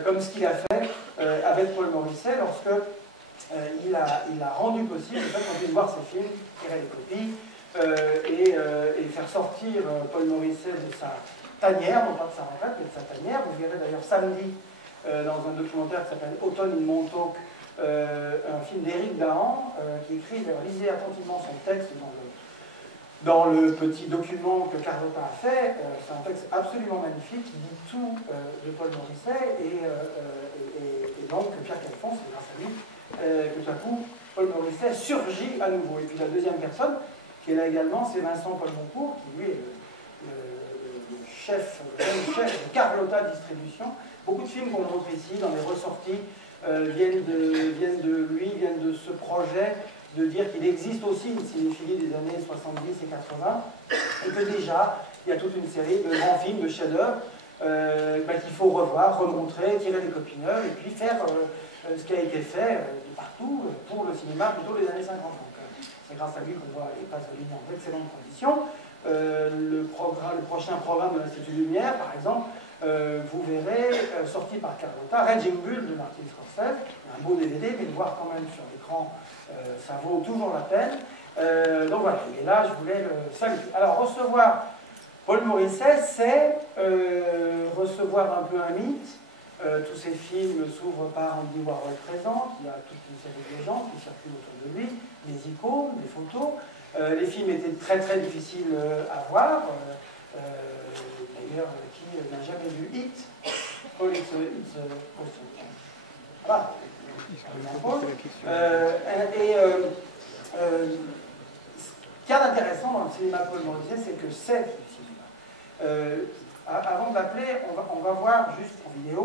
comme ce qu'il a fait avec Paul Morisset lorsque il a rendu possible le fait qu'on puisse voir ses films, tirer les copies et faire sortir Paul Morisset de sa tanière, non pas de sa retraite, mais de sa tanière. Vous verrez d'ailleurs samedi dans un documentaire qui s'appelle Automne in Montauk, un film d'Éric Dahan qui écrit, lisez attentivement son texte dans le petit document que Carlotta a fait. C'est un texte absolument magnifique qui dit tout de Paul Morisset et donc Pierre Chalfon, c'est grâce à lui que tout à coup Paul Morisset surgit à nouveau. Et puis la deuxième personne qui est là également, c'est Vincent Paul Moncourt, qui lui est le chef de Carlotta Distribution. Beaucoup de films qu'on montre ici dans les ressorties viennent de lui, viennent de ce projet de dire qu'il existe aussi une cinéphilie des années 70 et 80 et que déjà il y a toute une série de grands films, de chefs-d'œuvre qu'il faut revoir, remontrer, tirer des copies neuves et puis faire ce qui a été fait de partout pour le cinéma plutôt les années 50. Donc c'est grâce à lui qu'on voit les Passes de Lumière en d'excellentes conditions. Le prochain programme de l'Institut Lumière, par exemple, vous verrez, sorti par Carlotta, Raging Bull de Martin Scorsese, un beau DVD, mais le voir quand même sur l'écran, ça vaut toujours la peine. Donc voilà, et là, je voulais le saluer. Alors, recevoir Paul Morisset, c'est recevoir un peu un mythe. Tous ces films s'ouvrent par Andy Warhol présent, qui a toute une série de légendes qui circulent autour de lui, des icônes, des photos. Les films étaient très très difficiles à voir. D'ailleurs, qui n'a jamais vu Hit? Paul, voilà. Ce qu'il y a d'intéressant dans le cinéma Paul Morisset, c'est que c'est du cinéma. Avant de l'appeler, on va voir juste en vidéo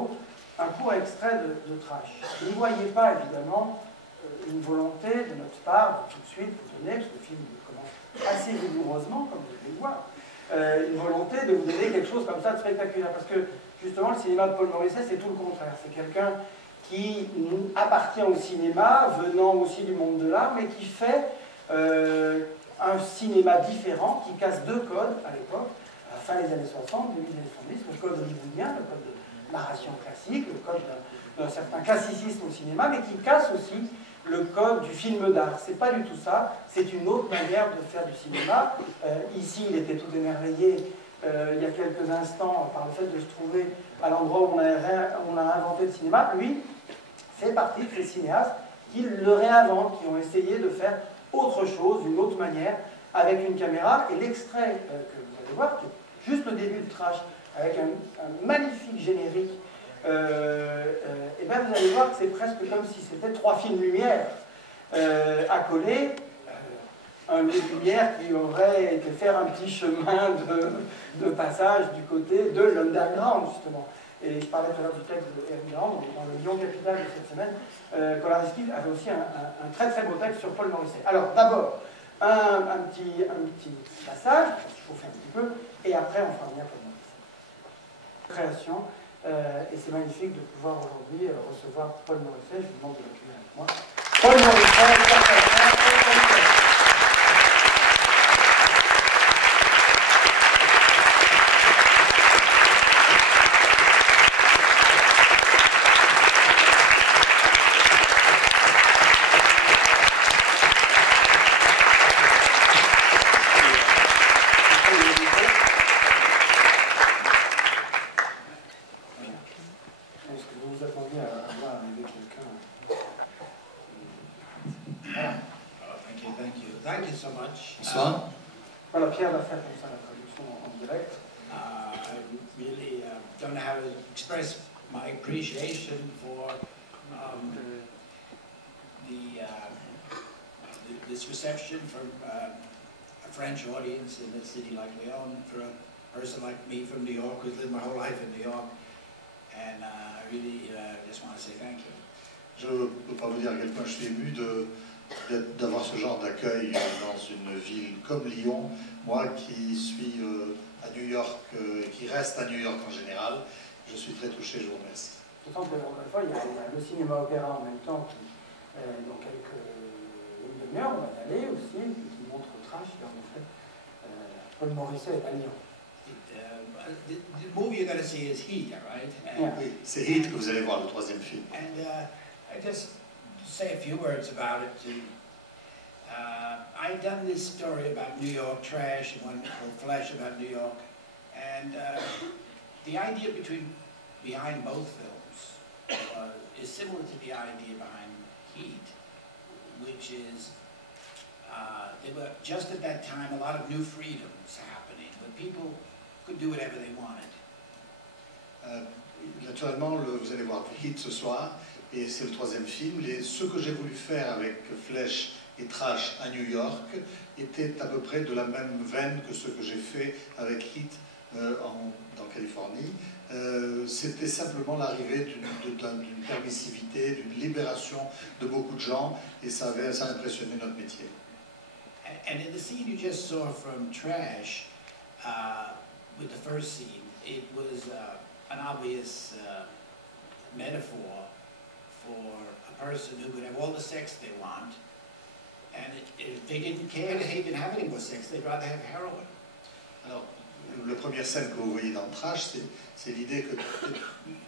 un court extrait de Trash. Vous ne voyez pas évidemment une volonté de notre part de tout de suite vous donner, parce que le film commence assez vigoureusement, comme vous allez le voir, une volonté de vous donner quelque chose comme ça de spectaculaire. Parce que justement, le cinéma de Paul Morisset, c'est tout le contraire. C'est quelqu'un qui appartient au cinéma, venant aussi du monde de l'art, mais qui fait un cinéma différent, qui casse deux codes à l'époque, à la fin des années 60, début des années 70, le code hollywoodien, le code de narration classique, le code d'un certain classicisme au cinéma, mais qui casse aussi le code du film d'art. C'est pas du tout ça, c'est une autre manière de faire du cinéma. Ici, il était tout émerveillé il y a quelques instants par le fait de se trouver à l'endroit où on a inventé le cinéma. Lui fait partie de ces cinéastes qui le réinventent, qui ont essayé de faire autre chose, d'une autre manière, avec une caméra. Et l'extrait que vous allez voir, qui est juste le début de Trash, avec un magnifique générique, et bien vous allez voir que c'est presque comme si c'était 3 films lumière accolés, un lieu de lumière qui aurait été faire un petit chemin de passage du côté de l'underground, justement. Et je parlais tout à l'heure du texte d'Eric Dahan dans le Lyon Capital de cette semaine. Kolarski avait aussi un très très beau texte sur Paul Morisset. Alors d'abord, un petit passage, je vous fais un petit peu, et après on fera venir Paul Morisset. Création, et c'est magnifique de pouvoir aujourd'hui recevoir Paul Morisset. Je vous demande de l'accueillir avec moi. Paul Morisset, voilà, Pierre va faire comme ça la traduction en direct. I really don't know how to express my appreciation for this reception from a French audience in a city like Lyon, for a person like me from New York who's lived my whole life in New York. And I really just want to say thank you. Je ne peux pas vous dire à quel point je suis ému d'avoir ce genre d'accueil dans une ville comme Lyon. Moi qui suis à New York, qui reste à New York en général, je suis très touché, je vous remercie. D'autant que, encore une fois, il y a le cinéma-opéra en même temps qui, dans une demi-heure, on va y aller aussi, qui montre Trash, et en fait, Paul Morisset est à Lyon. The movie you're going to see is Heat, right? Yeah. Oui, c'est Heat que vous allez voir, le troisième film. And I just say a few words about it. I've done this story about New York trash and one called Flesh about New York, and the idea behind both films is similar to the idea behind Heat, which is there were just at that time a lot of new freedoms happening, but people could do whatever they wanted. Naturellement, vous allez voir Heat ce soir, et c'est le troisième film. Ce que j'ai voulu faire avec Flesh et Trash à New York était à peu près de la même veine que ce que j'ai fait avec Heat dans Californie. C'était simplement l'arrivée d'une permissivité, d'une libération de beaucoup de gens, et ça a impressionné notre métier. And in the scene you just saw from Trash, with the first scene, it was an obvious metaphor for a person who could have all the sex they want, and if they didn't care to even have any more sex, they'd rather have heroin. Alors, la première scène que vous voyez dans Trash, c'est l'idée que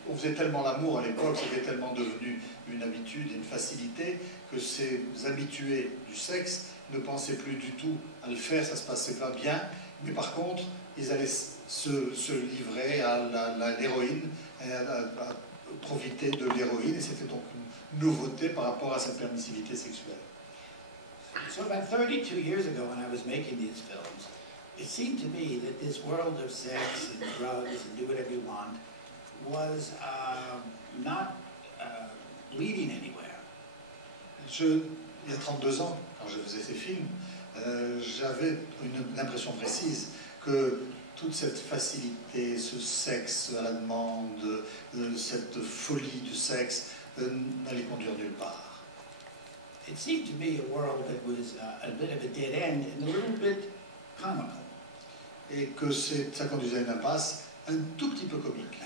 on faisait tellement l'amour à l'époque, c'était tellement devenu une habitude, une facilité, que ces habitués du sexe ne pensaient plus du tout à le faire, ça se passait pas bien, mais par contre, ils allaient se livrer à l'héroïne, à profiter de l'héroïne, et c'était donc une nouveauté par rapport à cette permissivité sexuelle. So about 32 years ago when I was making these films, it seemed to me that this world of sex and drugs and do whatever you want was not leading anywhere. Il y a 32 ans, quand je faisais ces films, j'avais une impression précise que toute cette facilité, ce sexe à la demande, cette folie du sexe n'allait conduire nulle part. It seemed to me a world that was a bit of a dead end and a little bit comical. Et que ça conduisait à une impasse un tout petit peu comique.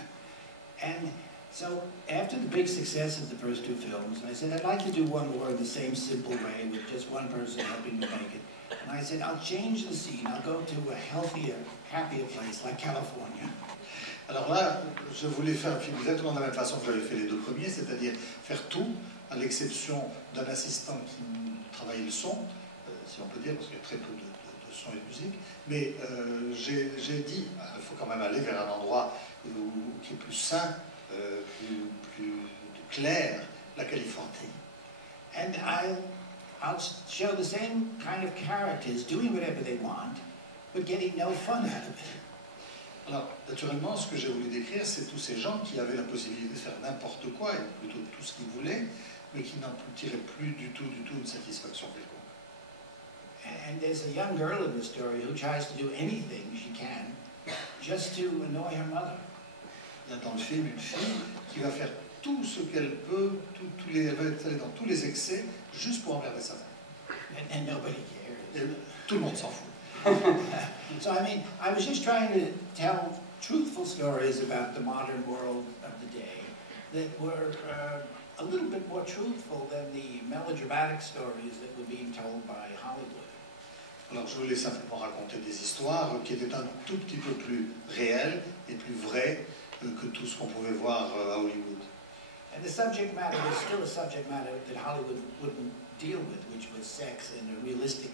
And so after the big success of the first two films, I said I'd like to do one more in the same simple way with just one person helping me make it. And I said I'll change the scene. I'll go to a healthier, happier place like California. Alors là, je voulais faire un film exactement de la même façon que j'avais fait les deux premiers, c'est-à-dire faire tout, à l'exception d'un assistant qui travaillait le son, si on peut dire, parce qu'il y a très peu de son et de musique, mais j'ai dit, il faut quand même aller vers un endroit qui est plus sain, plus clair, la Californie. And I'll show the same kind of characters doing whatever they want, but getting no fun out of it. Alors, naturellement, ce que j'ai voulu décrire, c'est tous ces gens qui avaient la possibilité de faire n'importe quoi, et plutôt tout ce qu'ils voulaient, mais qui n'en tiraient plus du tout une satisfaction quelconque. And there's a young girl in the story who tries to do anything she can just to annoy her mother. Il y a dans le film une fille qui va faire tout ce qu'elle peut, elle va aller dans tous les excès, juste pour emmerder sa mère. And nobody cares. Et tout le monde s'en fout. So I mean, I was just trying to tell truthful stories about the modern world of the day that were a little bit more truthful than the melodramatic stories that were being told by Hollywood. Alors je voulais simplement raconter des histoires qui étaient un tout petit peu plus réelles et plus vraies que tout ce qu'on pouvait voir à Hollywood. And the subject matter was still a subject matter that Hollywood wouldn't deal with, which was sex and a realistic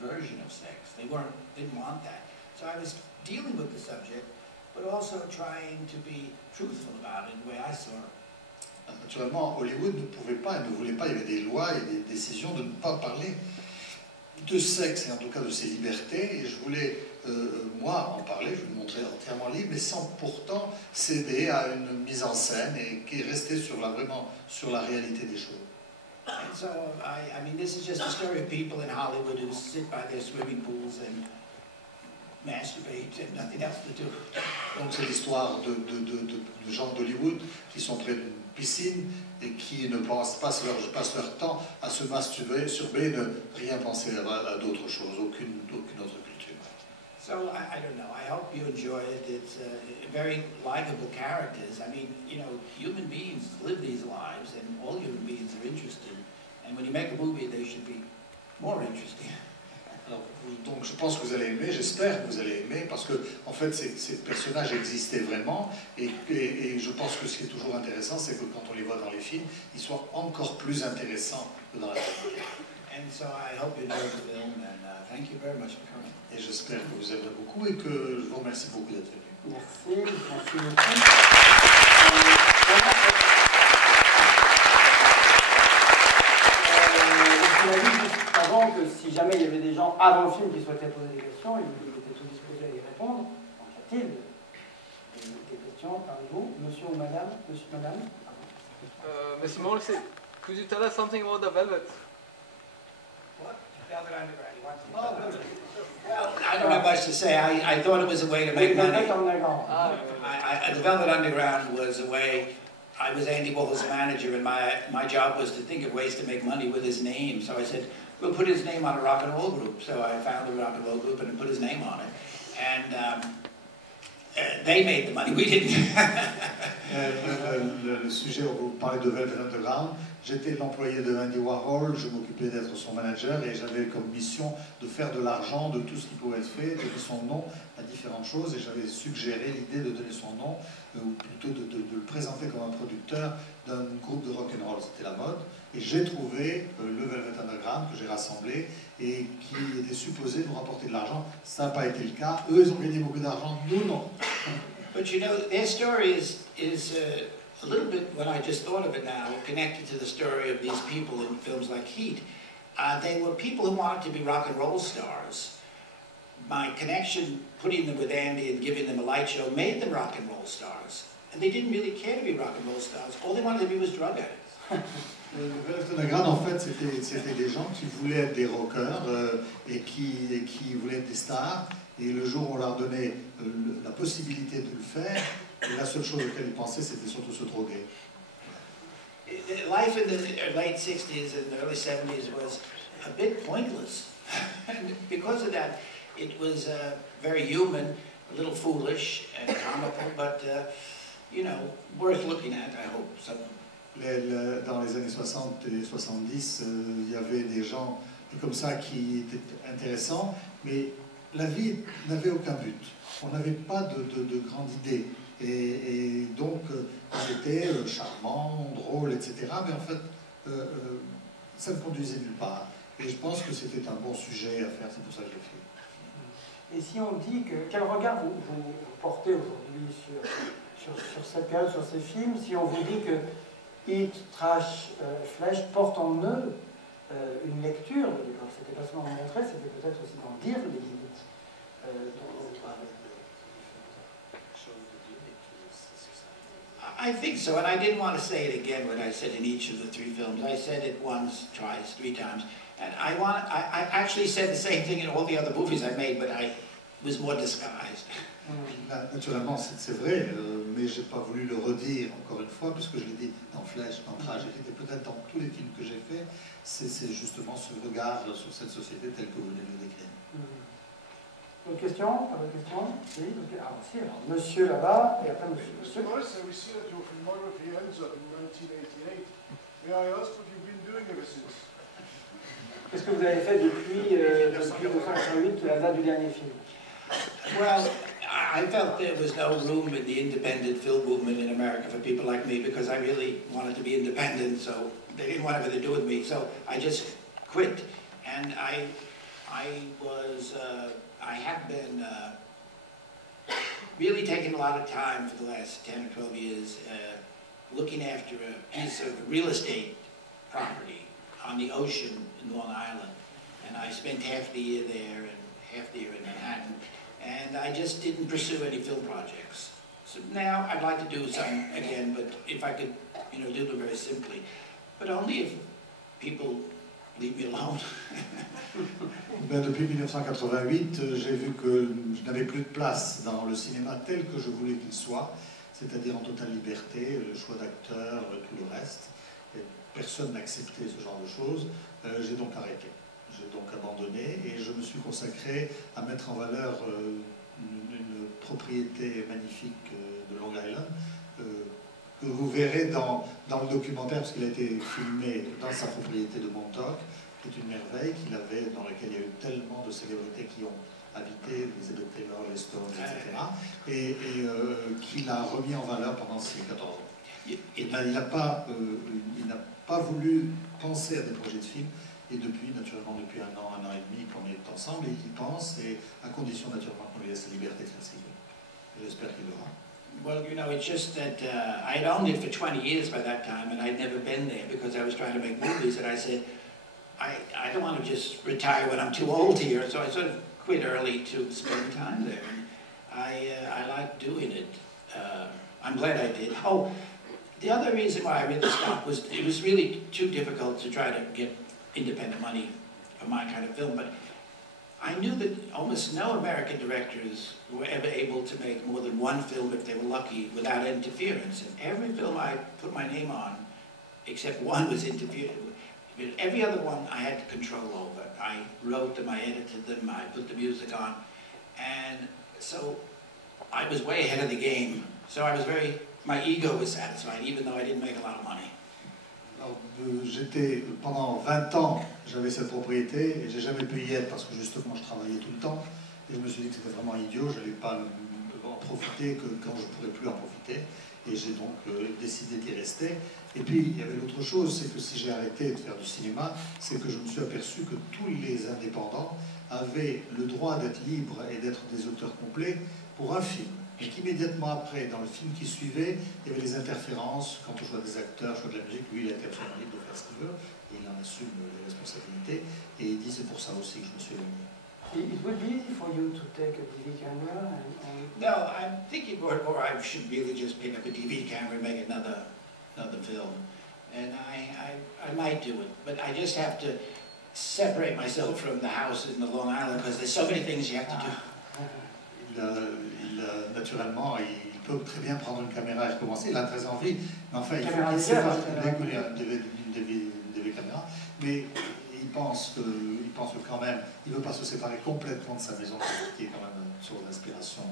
version of sex. They didn't want that. So I was dealing with the subject, but also trying to be truthful about it the way I saw it. Naturellement, Hollywood ne pouvait pas et ne voulait pas, il y avait des lois et des décisions de ne pas parler de sexe, et en tout cas de ses libertés, et je voulais, moi, en parler, je voulais le montrer entièrement libre, mais sans pourtant céder à une mise en scène et qui restait vraiment sur la réalité des choses. And so, I mean, this is just a story of people in Hollywood who sit by their swimming pools and masturbate and nothing else to do. Donc c'est l'histoire de gens d'Hollywood qui sont près d'une piscine et qui ne passent leur temps à se masturber, et ne rien penser à d'autres choses, aucune autre culture. So, I don't know, I hope you enjoy it. It's very likable characters. I mean, you know, human beings live these lives and all human beings are interested. And when you make a movie, they should be more interesting. Alors, donc je pense que vous allez aimer, j'espère que vous allez aimer, parce que en fait ces personnages existaient vraiment, et je pense que ce qui est toujours intéressant, c'est que quand on les voit dans les films, ils soient encore plus intéressants que dans la série. And so I hope you enjoy the film, and thank you very much for coming. Et j'espère que vous aimerez beaucoup et que je vous remercie beaucoup d'être venu. Merci beaucoup. Je vous ai dit juste avant que si jamais il y avait des gens avant le film qui souhaitaient poser des questions, il était tout disposé à y répondre. Donc y a-t-il des questions parmi vous? Monsieur ou madame? Monsieur, madame? Mr. Morrissey, could you tell us something about the Velvet? What? Velvet Underground, you want to talk about it? Well, I don't have much to say. I thought it was a way to make money. The Velvet Underground was a way. I was Andy Warhol's manager, and my job was to think of ways to make money with his name. So I said, we'll put his name on a rock and roll group. So I found a rock and roll group and put his name on it. And they made the money, we didn't. Le sujet, vous parlez de Velvet Underground. J'étais l'employé de Andy Warhol, je m'occupais d'être son manager et j'avais comme mission de faire de l'argent de tout ce qui pouvait être fait, de donner son nom à différentes choses, et j'avais suggéré l'idée de donner son nom, ou plutôt de le présenter comme un producteur d'un groupe de rock'n'roll, c'était la mode, et j'ai trouvé le Velvet Underground que j'ai rassemblé et qui était supposé nous rapporter de l'argent. Ça n'a pas été le cas, eux ils ont gagné beaucoup d'argent, nous non. But you know, their story is a little bit, when I just thought of it now, connected to the story of these people in films like Heat. They were people who wanted to be rock and roll stars. My connection, putting them with Andy and giving them a light show, made them rock and roll stars. And they didn't really care to be rock and roll stars. All they wanted to be was drug addicts. Le Velvet Underground, en fait, c'était des gens qui voulaient être des rockers et qui voulaient être des stars. Et le jour où on leur donnait la possibilité de le faire, la seule chose auquel ils pensaient, c'était surtout se droguer. Life in the late 60s and the early 70s was a bit pointless. And because of that, it was very human, a little foolish and comical, but, you know, worth looking at, I hope. So. Dans les années 60 et 70, il y avait des gens comme ça qui étaient intéressants, mais la vie n'avait aucun but. On n'avait pas de grande idée. Et donc, ils étaient charmants, drôles, etc. Mais en fait, ça ne conduisait nulle part. Et je pense que c'était un bon sujet à faire, c'est pour ça que je l'ai fait. Et si on dit que... Quel regard vous portez aujourd'hui sur cette période, sur ces films, si on vous dit que Heat, Trash, Flesh portent en eux une lecture, c'était pas seulement montrer, c'était peut-être aussi d'en dire les limites. I think so, and I didn't want to say it again what I said in each of the three films. I said it once, twice, 3 times, and I actually said the same thing in all the other movies I made, but I was more disguised. Naturellement, c'est vrai, mais je n'ai pas voulu le redire encore une fois, puisque je l'ai dit dans Flesh, dans Trash, et peut-être dans tous les films que j'ai faits, c'est justement ce regard sur cette société telle que vous venez de le décrire. D'autres questions? Pas de questions? Oui, okay. Alors, si, alors, monsieur là-bas, et après monsieur. Mr. Morris, we see that your filmography ends up in 1988. May I ask what you've been doing ever since? Qu'est-ce que vous avez fait depuis 1988, la date du dernier film? Well, I felt there was no room in the independent film movement in America for people like me because I really wanted to be independent, so they didn't want anything to do with me. So I just quit, and I have been really taking a lot of time for the last 10 or 12 years looking after a piece of real estate property on the ocean in Long Island, and I spent half the year there and half the year in Manhattan. And I just didn't pursue any film projects. So now I'd like to do some again, but if I could, you know, do them very simply. But only if people leave me alone. Depuis 1988, j'ai vu que je n'avais plus de place dans le cinéma tel que je voulais qu'il soit, c'est-à-dire en totale liberté, le choix d'acteurs, tout le reste. Et personne n'acceptait ce genre de choses. J'ai donc arrêté. J'ai donc abandonné et je me suis consacré à mettre en valeur une propriété magnifique de Long Island que vous verrez dans le documentaire, parce qu'il a été filmé dans sa propriété de Montauk, est une merveille dans laquelle il y a eu tellement de célébrités qui ont habité, Elizabeth Taylor, les Stones, etc., et qu'il a remis en valeur pendant ces 14 ans. Il n'a pas voulu penser à des projets de films, et naturellement, depuis un an et demi qu'on est ensemble, et il pense, et à condition naturellement qu'on lui laisse la liberté de faire ce qu'il veut. J'espère qu'il l'aura. Well, you know, it's just that I had owned it for 20 years by that time, and I'd never been there because I was trying to make movies, and I said, I don't want to just retire when I'm too old here, so I sort of quit early to spend time there. And I like doing it. I'm glad I did. Oh, the other reason why I really stopped was it was really too difficult to try to get independent money for my kind of film, but I knew that almost no American directors were ever able to make more than one film if they were lucky without interference. And every film I put my name on, except one, was interfered with. Every other one I had control over. I wrote them, I edited them, I put the music on. And so I was way ahead of the game. So I was my ego was satisfied, even though I didn't make a lot of money. Pendant 20 ans, j'avais cette propriété et j'ai jamais pu y être parce que justement je travaillais tout le temps et je me suis dit que c'était vraiment idiot, je n'allais pas en profiter que quand je ne pourrais plus en profiter et j'ai donc décidé d'y rester. Et puis il y avait l'autre chose, c'est que si j'ai arrêté de faire du cinéma, c'est que je me suis aperçu que tous les indépendants avaient le droit d'être libres et d'être des auteurs complets pour un film. Et qu'immédiatement après, dans le film qui suivait, il y avait les interférences, quant au choix des acteurs, choix de la musique, lui il a été absolument libre de faire ce qu'il veut, et il en assume les responsabilités, et il dit c'est pour ça aussi que je me suis éloigné. It would be easy for you to take a DV camera and... No, I'm thinking more I should really just pick up a DV camera and make another film. And I might do it, but I just have to separate myself from the house in the Long Island because there's so many things you have to do. Naturellement, il peut très bien prendre une caméra et recommencer, il a très envie, mais enfin il faut qu'il sépare une DV caméra, mais il pense que quand même, il ne veut pas se séparer complètement de sa maison, qui est quand même une source d'inspiration.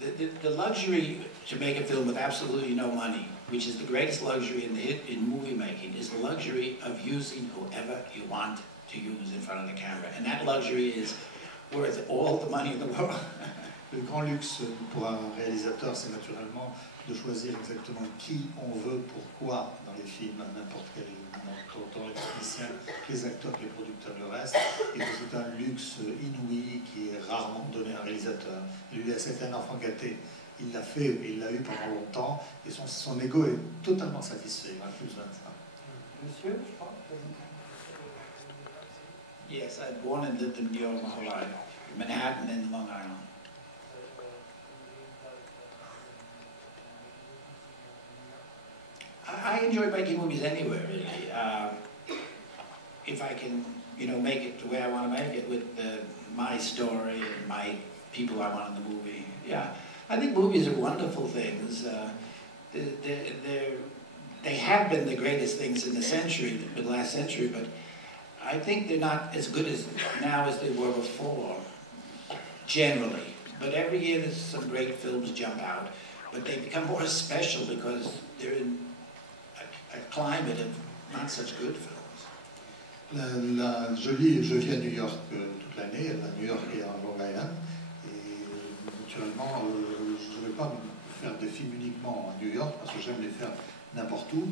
The luxury to make a film with absolutely no money, which is the greatest luxury in movie making, is the luxury of using whoever you want to use in front of the camera, and that luxury is worth all the money in the world. Le grand luxe pour un réalisateur, c'est naturellement de choisir exactement qui on veut, pourquoi dans les films, n'importe quel autant les techniciens, les acteurs, les producteurs, le reste, et que c'est un luxe inouï qui est rarement donné à un réalisateur. Lui, c'était un enfant gâté. Il l'a fait, et il l'a eu pendant longtemps, et son ego est totalement satisfait. Il n'a plus besoin de ça. Monsieur, je crois. Yes, I was born and lived in New York my whole life, Manhattan and Long Island. I enjoy making movies anywhere, really. If I can, make it the way I want to make it with my story and my people I want in the movie. Yeah, I think movies are wonderful things. They have been the greatest things in the last century, but I think they're not as good now as they were before, generally. But every year there's some great films jump out, but they become more special because they're in a climate of not such good films. Je vis à New York toute l'année, à New York et à Long Island, et naturellement je ne vais pas faire des films uniquement à New York parce que j'aime les faire n'importe où,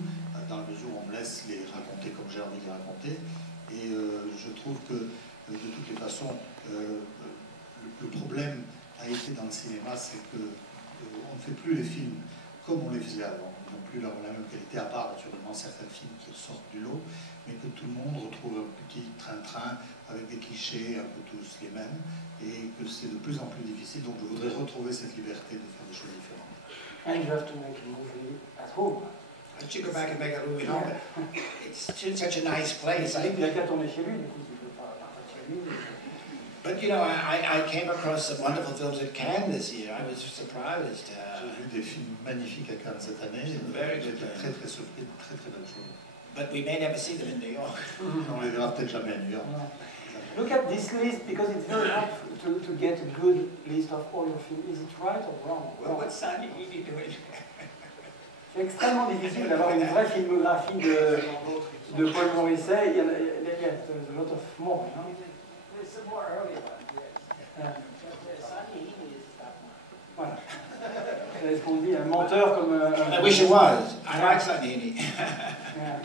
dans la mesure où on me laisse les raconter comme j'ai envie de les raconter, et je trouve que de toutes les façons le problème a été dans le cinéma, c'est que on ne fait plus les films comme on les faisait avant. Ils n'ont plus la même qualité, à part naturellement certains films qui sortent du lot, mais que tout le monde retrouve un petit train-train avec des clichés un peu tous les mêmes, et que c'est de plus en plus difficile. Donc je voudrais retrouver cette liberté de faire des choses différentes. And you have to make a movie at home. Why don't you go back and make a movie at home? It's such a nice place. Il a qu'à tourner chez lui, du coup, il ne peut pas partir chez lui. But I came across some wonderful films at Cannes this year. I was surprised. J'ai vu des films magnifiques à Cannes cette année. J'étais très très surpris de très très belles choses. But we may never see them in New York. On les verra peut-être jamais à New York. Look at this list because it's very hard to get a good list of all your films. Is it right or wrong? Well, what sound you need to do it? C'est extrêmement difficile d'avoir une vraie filmographie de Paul Morisset. Il y Yes, there's a lot of more, no? There's some more early ones, yes. Yeah. But Sonny Heaney is that one. Voilà. C'est ce qu'on dit, un menteur comme... I wish it was. I like Sonny Heaney. Yeah.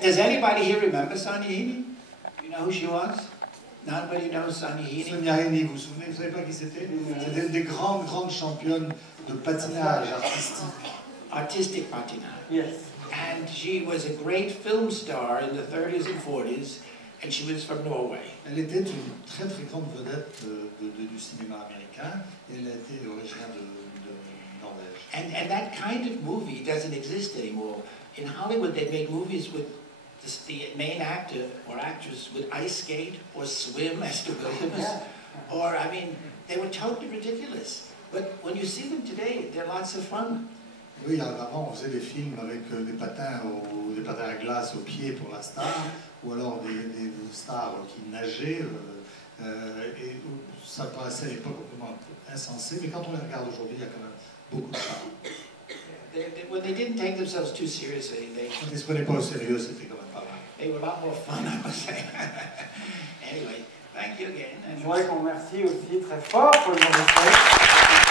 Does anybody here remember Sonny Heaney? You know who she was? Nobody knows Sonny Heaney? Sonia Heaney, vous vous souvenez, vous savez pas qui c'était? C'était une des grandes championnes de patinage artistique. Artistic patinage. Yes. And she was a great film star in the 30s and 40s, and she was from Norway. Elle était une très grande vedette du cinéma américain et elle a été originaire de Norvège. And that kind of movie doesn't exist anymore. In Hollywood, they make movies with the main actor or actress would ice skate or swim as to Williams. Or, I mean, they were totally ridiculous. But when you see them today, they're lots of fun. Oui, avant on faisait des films avec des patins à glace aux pieds pour la star, ou alors des stars qui nageaient, et ça paraissait à l'époque complètement insensé, mais quand on les regarde aujourd'hui, il y a quand même beaucoup de charme. When they didn't take themselves too seriously, Quand ils ne se prenaient pas au sérieux, c'était quand même pas mal. they were a lot more fun, I must say. Anyway, thank you again. Je voudrais qu'on remercie aussi très fort Paul Morisset.